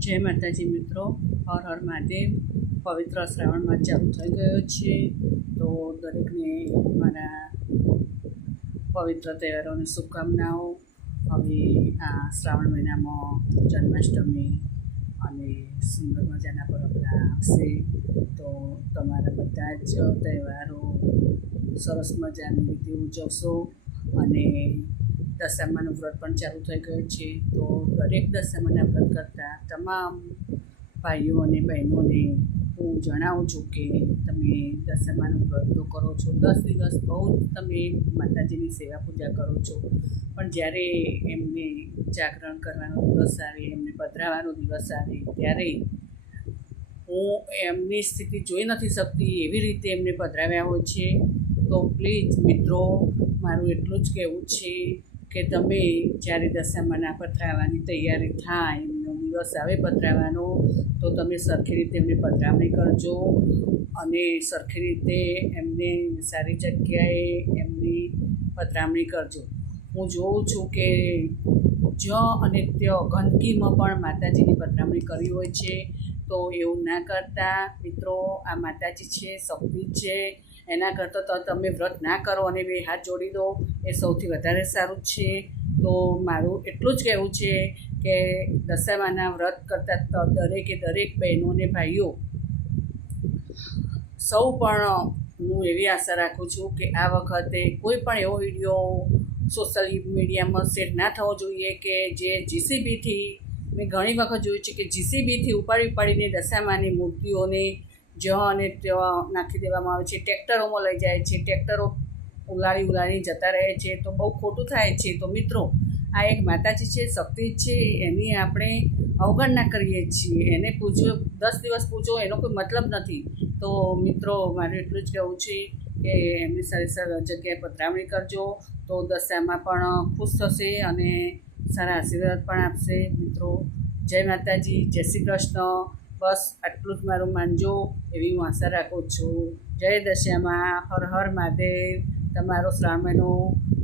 જય માતાજી મિત્રો, હર હર મહાદેવ. પવિત્ર શ્રાવણ માસ ચાલુ થઈ ગયો છે, તો દરેકને મારા પવિત્ર તહેવારોની શુભકામનાઓ. હવે આ શ્રાવણ મહિનામાં જન્માષ્ટમી અને સુંદર મજાના પરબલા આવશે, તો તમારા બધા જ તહેવારો સરસ મજાની રીતે ઉજવશો. અને દશામાનું વ્રત પણ ચાલુ થઈ ગયું છે, તો દરેક દશામાના વ્રત કરતા તમામ ભાઈઓ અને બહેનોને હું જણાવું છું કે તમે દશામાનું વ્રત તો કરો છો, 10 દિવસ બહુ જ તમે માતાજીની સેવા પૂજા કરો છો, પણ જ્યારે એમને જાગરણ કરવાનો દિવસ આવે, એમને પધરાવાનો દિવસ આવે, ત્યારે હું એમની સ્થિતિ જોઈ નથી શકતી, એવી રીતે એમને પધરાવ્યા હોય છે. તો પ્લીઝ મિત્રો, મારું એટલું જ કહેવું છે કે તમે જ્યારે દશામાના પધરાવવાની તૈયારી થાય, એમનો દિવસ આવે પધરાવવાનો, તો તમે સરખી રીતે એમને પધરામણી કરજો અને સરખી રીતે એમને સારી જગ્યાએ એમની પધરામણી કરજો. હું જોઉં છું કે અને ત્યાં ગંદકીમાં પણ માતાજીની પધરામણી કરી હોય છે, તો એવું ના કરતા મિત્રો. આ માતાજી છે, શક્તિ છે, એના કરતાં તો તમે વ્રત ના કરો અને 2 હાથ જોડી દો, એ સૌથી વધારે સારું છે. તો મારું એટલું જ કહેવું છે કે દશામાના વ્રત કરતાં તો દરેક બહેનો અને ભાઈઓ સૌ પણ હું એવી આશા રાખું છું કે આ વખતે કોઈ પણ એવો વિડીયો સોશિયલ મીડિયામાં શેર ના થવો જોઈએ કે જે જીસીબીથી, મેં ઘણી વખત જોયું છે કે જીસીબીથી ઉપાડીને દશામાની મૂર્તિઓને જ્યાં અને ત્યાં નાખી દેવામાં આવે છે, ટ્રેક્ટરોમાં લઈ જાય છે, ટ્રેક્ટરો ઉલાળી જતા રહે છે, તો બહુ ખોટું થાય છે. તો મિત્રો, આ એક માતાજી છે, શક્તિ છે, એની આપણે અવગણના કરીએ છીએ. એને પૂજો, 10 દિવસ પૂજો, એનો કોઈ મતલબ નથી. તો મિત્રો, મારે એટલું જ કહેવું છે કે એમની સારી જગ્યાએ પધરામણી કરજો, તો દશામાં પણ ખુશ થશે અને સારા આશીર્વાદ પણ આપશે. મિત્રો, જય માતાજી, જય શ્રી કૃષ્ણ. બસ આટલું જ મારું માનજો, એવી હું આશા રાખું છું. જય દશામાં, હર હર મહાદેવ. તમારો શ્રાવણ મહિનો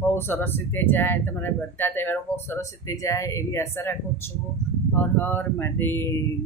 બહુ સરસ રીતે જાય, તમારા બધા તહેવારો બહુ સરસ રીતે જાય, એવી આશા રાખું છું. હર હર મહાદેવ.